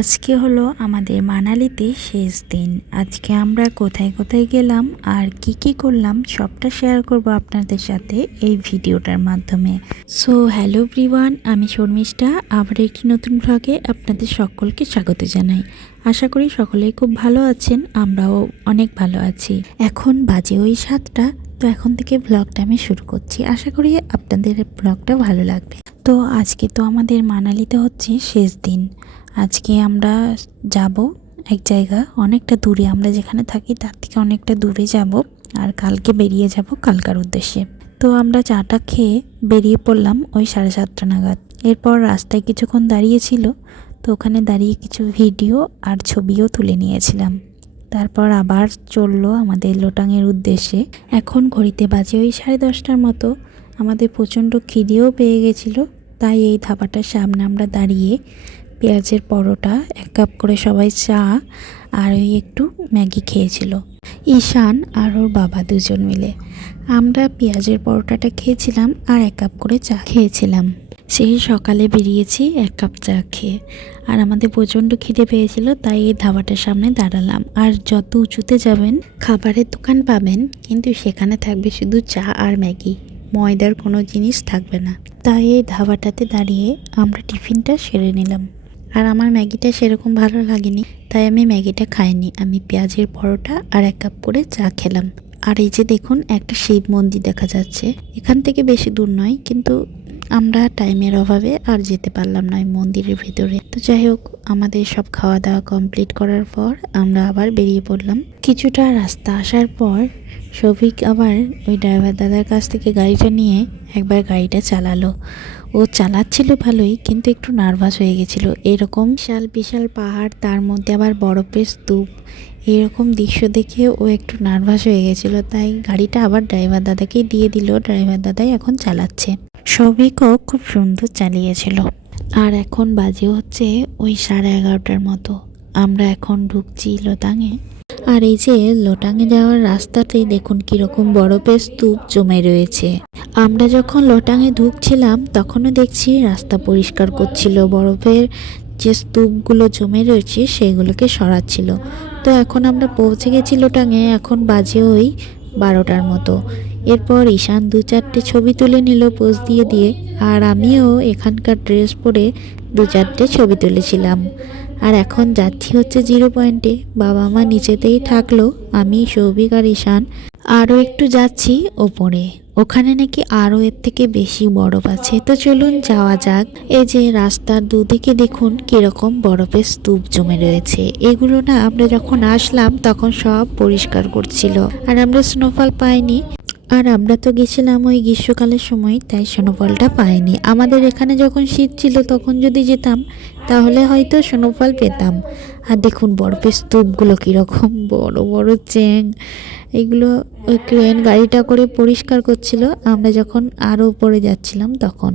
আজকে হলো আমাদের মানালিতে শেষ দিন। আজকে আমরা কোথায় কোথায় গেলাম আর কি কি করলাম সবটা শেয়ার করব আপনাদের সাথে এই ভিডিওটার মাধ্যমে। সো হ্যালো এভরিওয়ান, আমি শর্মিষ্ঠা আবার একটি নতুন ব্লগে আপনাদের সকলকে স্বাগত জানাই। আশা করি সকলেই খুব ভালো আছেন, আমরাও অনেক ভালো আছি। এখন বাজে ওই 7টা, তো এখন থেকে ব্লগটা আমি শুরু করছি। আশা করি আপনাদের ব্লগটা ভালো লাগবে। তো আজকে তো আমাদের মানালিতে হচ্ছে শেষ দিন। আজকে আমরা যাব এক জায়গা অনেকটা দূরে, আমরা যেখানে থাকি তার থেকে অনেকটা দূরে যাব, আর কালকে বেরিয়ে যাব কালকার উদ্দেশ্যে। তো আমরা চাটা খেয়ে বেরিয়ে পড়লাম ওই 7:30 নাগাদ। এরপর রাস্তায় কিছুক্ষণ দাঁড়িয়েছিল, তো ওখানে দাঁড়িয়ে কিছু ভিডিও আর ছবিও তুলে নিয়েছিলাম। তারপর আবার চললো আমাদের লোটাংয়ের উদ্দেশ্যে। এখন ঘড়িতে বাজে ওই 10:30টার মতো। আমাদের প্রচণ্ড খিদেও পেয়ে গেছিলো, তাই এই ধাবাটার সামনে আমরা দাঁড়িয়ে পেঁয়াজের পরোটা, 1 কাপ করে সবাই চা আর ওই একটু ম্যাগি খেয়েছিল ঈশান আর ওর বাবা দুজন মিলে। আমরা পেঁয়াজের পরোটাটা খেয়েছিলাম আর 1 কাপ করে চা খেয়েছিলাম। সেই সকালে বেরিয়েছি 1 কাপ চা খেয়ে, আর আমাদের প্রচণ্ড খিদে পেয়েছিল, তাই এই ধাবাটার সামনে দাঁড়ালাম। আর যত উঁচুতে যাবেন খাবারের দোকান পাবেন, কিন্তু সেখানে থাকবে শুধু চা আর ম্যাগি, ময়দার কোনো জিনিস থাকবে না। তাই এই ধাবাটাতে দাঁড়িয়ে আমরা টিফিনটা সেরে নিলাম। আর আমার ম্যাগিটা সেরকম ভালো লাগেনি, তাই আমি ম্যাগিটা খাইনি। আমি পেঁয়াজের পরোটা আর 1 কাপ করে চা খেলাম। আর এই যে দেখুন, একটা শিব মন্দির দেখা যাচ্ছে। এখান থেকে বেশি দূর নয়, কিন্তু আমরা টাইমের অভাবে আর যেতে পারলাম না ওই মন্দিরের ভিতরে। তো যাই হোক, আমাদের সব খাওয়া দাওয়া কমপ্লিট করার পর আমরা আবার বেরিয়ে পড়লাম। কিছুটা রাস্তা আসার পর শফিক আবার ওই ড্রাইভার দাদার কাছ থেকে গাড়িটা নিয়ে একবার গাড়িটা চালালো। ও চালাচ্ছিল ভালোই, কিন্তু একটু নার্ভাস হয়ে গেছিলো। এরকম বিশাল বিশাল পাহাড়, তার মধ্যে আবার বরফের স্তূপ, এরকম দৃশ্য দেখে ও একটু নার্ভাস হয়ে গেছিলো। তাই গাড়িটা আবার ড্রাইভার দাদাকেই দিয়ে দিল। ড্রাইভার দাদাই এখন চালাচ্ছে। শফিকও খুব সুন্দর চালিয়েছিল। আর এখন বাজে হচ্ছে ওই 11:30টার মতো। আমরা এখন ঢুকছি লোটাংয়ে। আর এই যে লোটাংয়ে যাওয়ার রাস্তাতেই দেখুন কিরকম বরফের স্তূপ জমে রয়েছে। আমরা যখন লোটাংয়ে ঢুকছিলাম তখনও দেখছি রাস্তা পরিষ্কার করছিল, বরফের যে স্তূপগুলো জমে রয়েছে সেগুলোকে সরাচ্ছিল। তো এখন আমরা পৌঁছে গেছি লোটাংয়ে। এখন বাজে ওই 12টার মতো। এরপর ঈশান 2-4টে ছবি তুলে নিল পোজ দিয়ে দিয়ে, আর আমিও এখানকার ড্রেস পরে 2-4টে ছবি তুলেছিলাম। আর এখন যাচ্ছি হচ্ছে 0 পয়েন্টে। বাবা মা নিচেতেই থাকলো, আমি, সৌভিক আর ঈশান আরও একটু যাচ্ছি ওপরে। ওখানে নাকি আরও এর থেকে বেশি বরফ আছে। তো চলুন যাওয়া যাক। এই যে রাস্তার দুদিকে দেখুন কিরকম বরফের স্তূপ জমে রয়েছে। এগুলো না আমরা যখন আসলাম তখন সব পরিষ্কার করছিল, আর আমরা স্নোফল পাইনি। আর আমরা তো গেছিলাম ওই গ্রীষ্মকালের সময়, তাই স্নোফলটা পাইনি। আমাদের এখানে যখন শীত ছিল তখন যদি যেতাম তাহলে হয়তো স্নোফল পেতাম। আর দেখুন বরফের স্তূপগুলো কীরকম বড় বড় চ্যাং, এগুলো ওই ক্রেন গাড়িটা করে পরিষ্কার করছিল আমরা যখন আরও উপরে যাচ্ছিলাম তখন।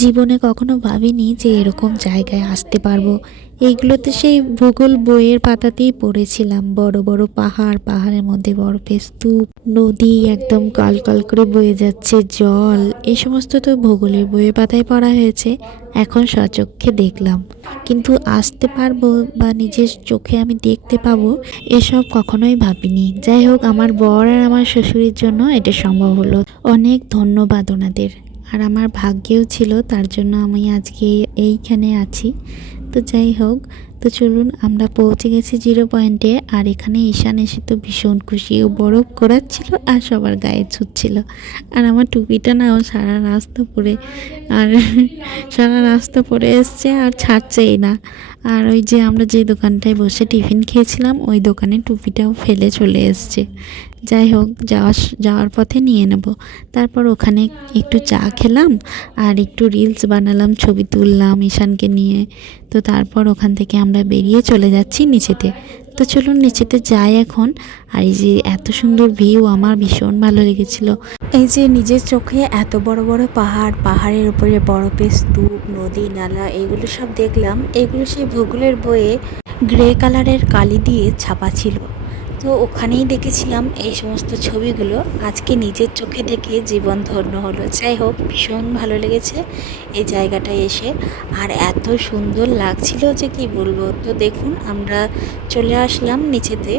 জীবনে কখনো ভাবিনি যে এরকম জায়গায় আসতে পারবো। এইগুলোতে সেই ভূগোল বইয়ের পাতাতেই পড়েছিলাম, বড় বড় পাহাড়, পাহাড়ের মধ্যে বরফের স্তূপ, নদী একদম কলকল করে বয়ে যাচ্ছে জল, এই সমস্ত তো ভূগোলের বইয়ের পাতায় পড়া হয়েছে। এখন স্বচক্ষে দেখলাম, কিন্তু আসতে পারবো বা নিজের চোখে আমি দেখতে পাবো এসব কখনোই ভাবিনি। যাই হোক, আমার বর আর আমার শ্বশুরের জন্য এটা সম্ভব হলো। অনেক ধন্যবাদ ওনাদের। আর আমার ভাগ্যেও ছিল, তার জন্য আমি আজকে এইখানে আছি। তো যাই হোক, তো চলুন আমরা পৌঁছে গেছি 0 পয়েন্টে। আর এখানে ঈশান এসে তো ভীষণ খুশি, ও বরফ করাচ্ছিল আর সবার গায়ে ছুটছিল। আর আমার টুপিটা না ও সারা রাস্তা পরে, আর সারা রাস্তা পরে এসছে আর ছাড়ছেই না। আর ওই যে আমরা যে দোকানটায় বসে টিফিন খেয়েছিলাম ওই দোকানে টুপিটাও ফেলে চলে এসছে। যাই হোক, যাওয়ার পথে নিয়ে নেব। তারপর ওখানে একটু চা খেলাম আর একটু রিলস বানালাম, ছবি তুললাম ঈশানকে নিয়ে। তো তারপর ওখান থেকে আমরা বেরিয়ে চলে যাচ্ছি নিচেতে। তো চলুন নিচেতে যাই এখন। আর এই যে এত সুন্দর ভিউ, আমার ভীষণ ভালো লেগেছিল। এই যে নিজের চোখে এত বড় বড় পাহাড়, পাহাড়ের উপরে বরফের স্তূপ, নদী নালা, এগুলো সব দেখলাম। এগুলো সেই ভূগোলের বইয়ে গ্রে কালারের কালি দিয়ে ছাপা ছিল। তো ওখানেই দেখেছিলাম এই সমস্ত ছবিগুলো, আজকে নিজের চোখে দেখে জীবন ধন্য হলো। যাই হোক, ভীষণ ভালো লেগেছে এই জায়গাটায় এসে, আর এত সুন্দর লাগছিল যে কি বলবো। তো দেখুন আমরা চলে আসলাম নিচেতে,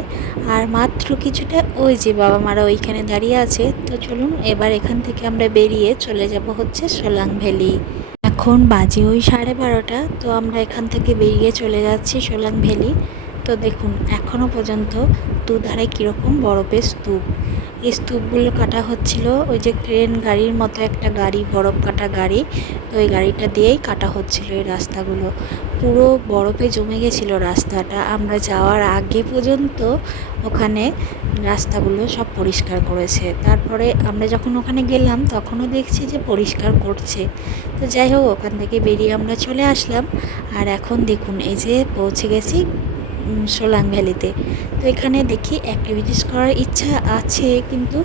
আর মাত্র কিছুটা ওই যে বাবা মারা ওইখানে দাঁড়িয়ে আছে। তো চলুন এবার এখান থেকে আমরা বেরিয়ে চলে যাব হচ্ছে সোলাং ভ্যালি। এখন বাজে ওই 12:30। তো আমরা এখান থেকে বেরিয়ে চলে যাচ্ছি সোলাং ভ্যালি। তো দেখুন এখনও পর্যন্ত দুধারে কীরকম বরফের স্তূপ, এই স্তূপগুলো কাটা হচ্ছিল ওই যে ক্রেন গাড়ির মতো একটা গাড়ি, বরফ কাটা গাড়ি। তো ওই গাড়িটা দিয়েই কাটা হচ্ছিল এই রাস্তাগুলো। পুরো বরফে জমে গেছিলো রাস্তাটা, আমরা যাওয়ার আগে পর্যন্ত ওখানে রাস্তাগুলো সব পরিষ্কার করেছে। তারপরে আমরা যখন ওখানে গেলাম তখনও দেখছি যে পরিষ্কার করছে। তো যাই হোক, ওখান থেকে বেরিয়ে আমরা চলে আসলাম। আর এখন দেখুন এই যে পৌঁছে গেছি সোলাং ভ্যালিতে। তো এখানে দেখি অ্যাক্টিভিটিস করার ইচ্ছা আছে, কিন্তু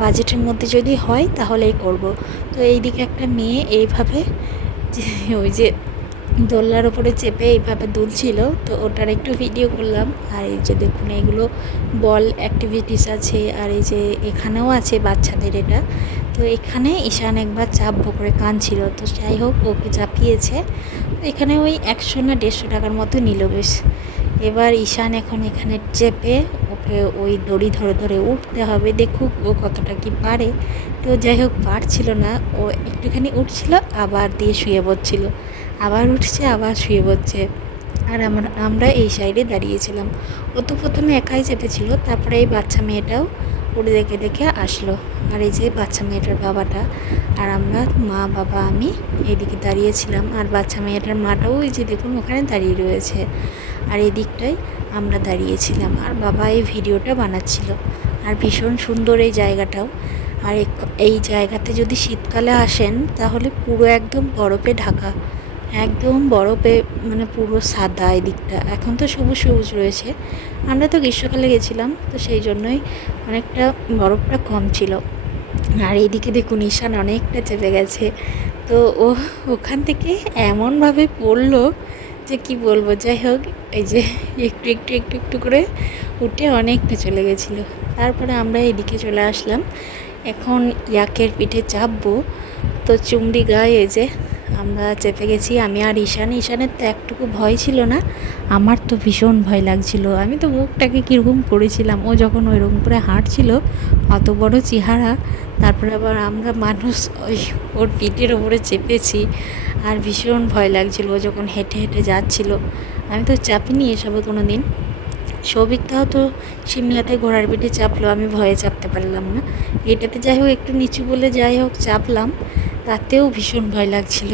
বাজেটের মধ্যে যদি হয় তাহলেই করব। তো এইদিকে একটা মেয়ে এইভাবে ওই যে দোলনার ওপরে চেপে এইভাবে দুলছিল, তো ওটার একটু ভিডিও করলাম। আর এই যে দেখুন এইগুলো বল অ্যাক্টিভিটিস আছে, আর এই যে এখানেও আছে বাচ্চাদের এটা। তো এখানে ঈশান একবার চাপবো করে কাঁদছিল, তো যাই হোক ওকে চাপিয়েছে। এখানে ওই 100 না 150 টাকার মতো নিল বেশ। এবার ঈশান এখন এখানে চেপে ওকে ওই দড়ি ধরে ধরে উঠতে হবে, দেখুক ও কতটা কি পারে। তো যাই হোক পারছিল না, ও একটুখানি উঠছিল আবার দিয়ে শুয়ে পড়ছিল, আবার উঠছে আবার শুয়ে পড়ছে। আর আমরা এই সাইডে দাঁড়িয়েছিলাম। ও তো প্রথমে একাই চেপেছিল, তারপরে এই বাচ্চা মেয়েটাও ওরে দেখে দেখে আসলো। আর এই যে বাচ্চা মেয়েটার বাবাটা আর আমরা, মা বাবা আমি এইদিকে দাঁড়িয়েছিলাম। আর বাচ্চা মেয়েটার মাটাও এই যে দেখুন ওখানে দাঁড়িয়ে রয়েছে, আর এই দিকটায় আমরা দাঁড়িয়েছিলাম। আর বাবা এই ভিডিওটা বানাচ্ছিল। আর ভীষণ সুন্দর এই জায়গাটাও। আর এই জায়গাতে যদি শীতকালে আসেন তাহলে পুরো একদম বরফে ঢাকা, একদম বরফে মানে পুরো সাদা এই দিকটা। এখন তো সবুজ সবুজ রয়েছে, আমরা তো গ্রীষ্মকালে গেছিলাম, তো সেই জন্যই অনেকটা বরফটা কম ছিল। আর এইদিকে দেখুন ঈশান অনেকটা চেপে গেছে। তো ও ওখান থেকে এমনভাবে পড়লো যে কি বলবো। যাই হোক, এই যে একটু একটু একটু একটু করে উঠে অনেকটা চলে গেছিলো। তারপরে আমরা এদিকে চলে আসলাম, এখন ইয়াকের পিঠে চাপবো। তো চুমড়ি গায়ে যে আমরা চেপে গেছি আমি আর ঈশানের তো একটুকু ভয় ছিল না, আমার তো ভীষণ ভয় লাগছিল। আমি তো মুখটাকে কীরকম করেছিলাম, ও যখন ওইরকম করে হাঁটছিল, অত বড় চেহারা, তারপরে আবার আমরা মানুষ ওই ওর পিঠের ওপরে চেপেছি। আর ভীষণ ভয় লাগছিল ও যখন হেঁটে হেঁটে যাচ্ছিল। আমি তো চাপিনি এসবে কোনো দিন। সৌভিকটাও তো সিমলাতে ঘোড়ার পিঠে চাপলো, আমি ভয়ে চাপতে পারলাম না। এটাতে যাই হোক একটু নিচু বলে যাই হোক চাপলাম, তাতেও ভীষণ ভয় লাগছিল।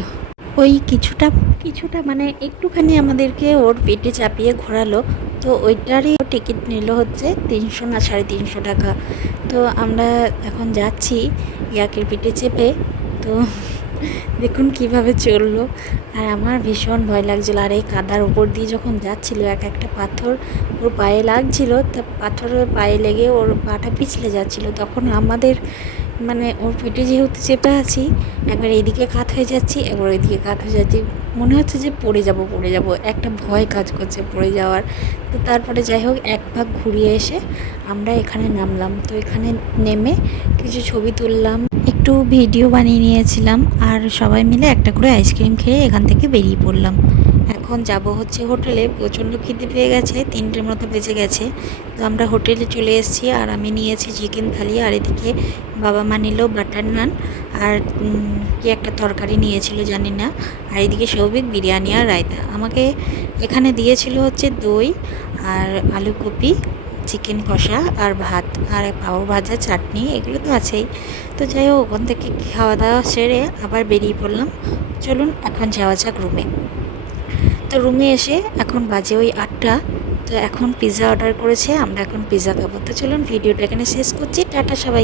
ওই কিছুটা কিছুটা মানে একটুখানি আমাদেরকে ওর পেটে চাপিয়ে ঘোরালো। তো ওইটারই টিকিট নিল হচ্ছে 300 না 350 টাকা। তো আমরা এখন যাচ্ছি ইয়াকের পিঠে চেপে। তো দেখুন কিভাবে চললো। আর আমার ভীষণ ভয় লাগছিলো। আর এই কাদার উপর দিয়ে যখন যাচ্ছিলো, এক একটা পাথর ওর পায়ে লাগছিলো, তা পাথরের পায়ে লেগে ওর পাটা পিছলে যাচ্ছিলো। তখন আমাদের মানে ওর পিঠে যেহেতু চেপে আছি, একবার এইদিকে কাত হয়ে যাচ্ছি, একবার ওইদিকে কাত হয়ে যাচ্ছি, মনে হচ্ছে যে পড়ে যাব, একটা ভয় কাজ করছে পড়ে যাওয়ার। তো তারপরে যাই হোক এক ভাগ ঘুরিয়ে এসে আমরা এখানে নামলাম। তো এখানে নেমে কিছু ছবি তুললাম, একটু ভিডিও বানিয়ে নিয়েছিলাম, আর সবাই মিলে একটা করে আইসক্রিম খেয়ে এখান থেকে বেরিয়ে পড়লাম। এখন যাব হচ্ছে হোটেলে, প্রচণ্ড খিদে পেয়ে গেছে, 3টের মতো বেজে গেছে। তো আমরা হোটেলে চলে এসেছি, আর আমি নিয়েছি চিকেন থালি, আর এদিকে বাবা মা নিল বাটার নান, আর কি একটা তরকারি নিয়েছিল জানি না। আর এদিকে সৌভিক বিরিয়ানি আর রায়তা। আমাকে এখানে দিয়েছিল হচ্ছে দই আর আলু কপি, চিকেন কষা আর ভাত, আর পাও ভাজা, চাটনি, এগুলো তো আছেই। তো যাই হোক ওখান থেকে খাওয়া দাওয়া সেরে আবার বেরিয়ে পড়লাম। চলুন এখন যাওয়া যাক রুমে। তো রুমে এসে এখন বাজে ওই 8টা। তো এখন পিৎজা অর্ডার করেছে, আমরা এখন পিৎজা খাবো। তো চলুন ভিডিওটা এখানে শেষ করছি, টাটা সবাই।